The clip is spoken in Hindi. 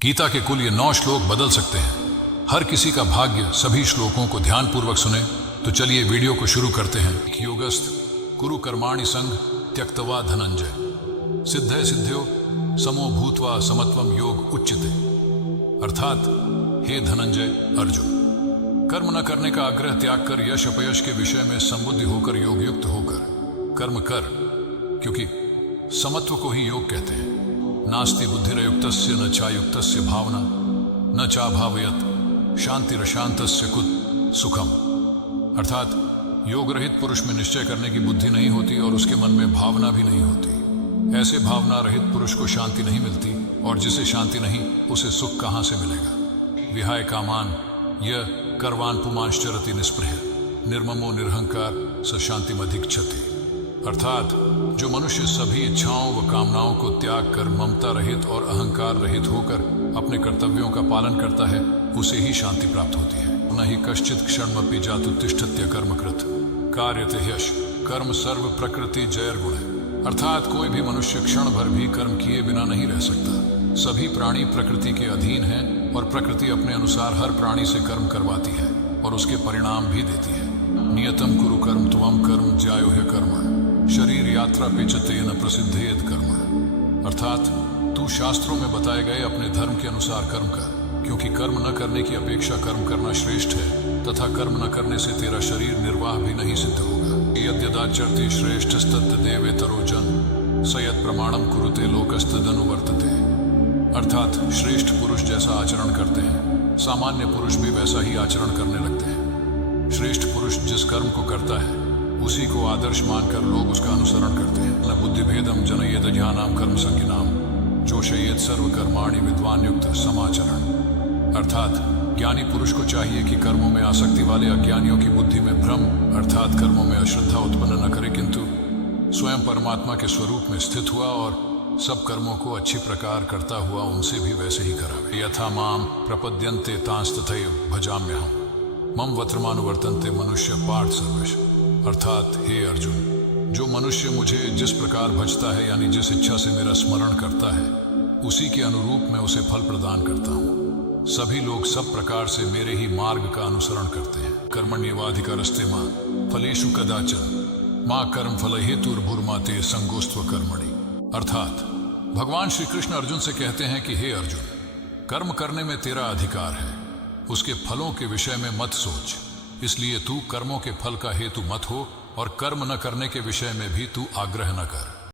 गीता के कुल ये 9 श्लोक बदल सकते हैं हर किसी का भाग्य। सभी श्लोकों को ध्यानपूर्वक सुने। तो चलिए वीडियो को शुरू करते हैं। योगस्थ कुरु कर्माणि संग त्यक्त्वा धनंजय सिद्धे सिद्ध्यो समो भूत्वा समत्वम योग उच्यते। अर्थात हे धनंजय अर्जुन, कर्म न करने का आग्रह त्याग कर यश अपयश के विषय में संबुद्धि होकर योग युक्त होकर कर्म कर, क्योंकि समत्व को ही योग कहते हैं। नास्ति बुद्धिरयुक्तस्य न चायुक्तस्य भावना न चाभावयत शांतिरशांतस्य कुत सुखम। अर्थात योग रहित पुरुष में निश्चय करने की बुद्धि नहीं होती और उसके मन में भावना भी नहीं होती। ऐसे भावना रहित पुरुष को शांति नहीं मिलती, और जिसे शांति नहीं उसे सुख कहां से मिलेगा। विहाय कामान यह कर्वान पुमांश्चरति निस्पृह निर्ममो निरहंकार स शांतिमधिगच्छति। अर्थात जो मनुष्य सभी इच्छाओं व कामनाओं को त्याग कर ममता रहित और अहंकार रहित होकर अपने कर्तव्यों का पालन करता है, उसे ही शांति प्राप्त होती है। न ही कश्चित क्षणमपि जातुतिष्ठत्य कर्मकृत कार्यते ह्यश कर्म सर्व प्रकृति जयर्गुण है। अर्थात कोई भी मनुष्य क्षण भर भी कर्म किए बिना नहीं रह सकता। सभी प्राणी प्रकृति के अधीन हैं और प्रकृति अपने अनुसार हर प्राणी से कर्म करवाती है और उसके परिणाम भी देती है। नियतम कुरु कर्म त्वम कर्म ज्यायो ह्य कर्मण शरीर यात्रा पेचते न प्रसिद्धेद कर्म। अर्थात तू शास्त्रों में बताए गए अपने धर्म के अनुसार कर्म कर, क्योंकि कर्म न करने की अपेक्षा कर्म करना श्रेष्ठ है, तथा कर्म न करने से तेरा शरीर निर्वाह भी नहीं सिद्ध होगा। यद्यदाचरति श्रेष्ठस्तत्तदेवेतरो जन सयत् प्रमाणम कुरुते लोकस्तदनुवर्तते। अर्थात श्रेष्ठ पुरुष जैसा आचरण करते हैं, सामान्य पुरुष भी वैसा ही आचरण करने लगते हैं। श्रेष्ठ पुरुष जिस कर्म को करता है उसी को आदर्श मानकर लोग उसका अनुसरण करते हैं। न बुद्धिभेदम जनयेत ज्ञानाम कर्म संज्ञानाम जोशयेत सर्व कर्माणि विद्वान युक्त समाचरण। अर्थात ज्ञानी पुरुष को चाहिए कि कर्मों में आसक्ति वाले अज्ञानियों की बुद्धि में भ्रम अर्थात कर्मों में अश्रद्धा उत्पन्न न करे, किंतु स्वयं परमात्मा के स्वरूप में स्थित हुआ और सब कर्मों को अच्छी प्रकार करता हुआ उनसे भी वैसे ही करावे। यथा माम प्रपद्यन्ते तांस्तथैव भजाम्यहम् मम वत्रमानुवर्तन्ते मनुष्य पार्थ सर्वश। अर्थात हे अर्जुन, जो मनुष्य मुझे जिस प्रकार भजता है यानी जिस इच्छा से मेरा स्मरण करता है, उसी के अनुरूप मैं उसे फल प्रदान करता हूँ। सभी लोग सब प्रकार से मेरे ही मार्ग का अनुसरण करते हैं। कर्मण्येवाधिकारस्ते मां फलेषु कदाचन मां कर्म फल हेतुर्भुर्माते संगोस्त्व कर्मणि। अर्थात भगवान श्री कृष्ण अर्जुन से कहते हैं कि हे अर्जुन, कर्म करने में तेरा अधिकार है, उसके फलों के विषय में मत सोच। इसलिए तू कर्मों के फल का हेतु मत हो और कर्म न करने के विषय में भी तू आग्रह न कर।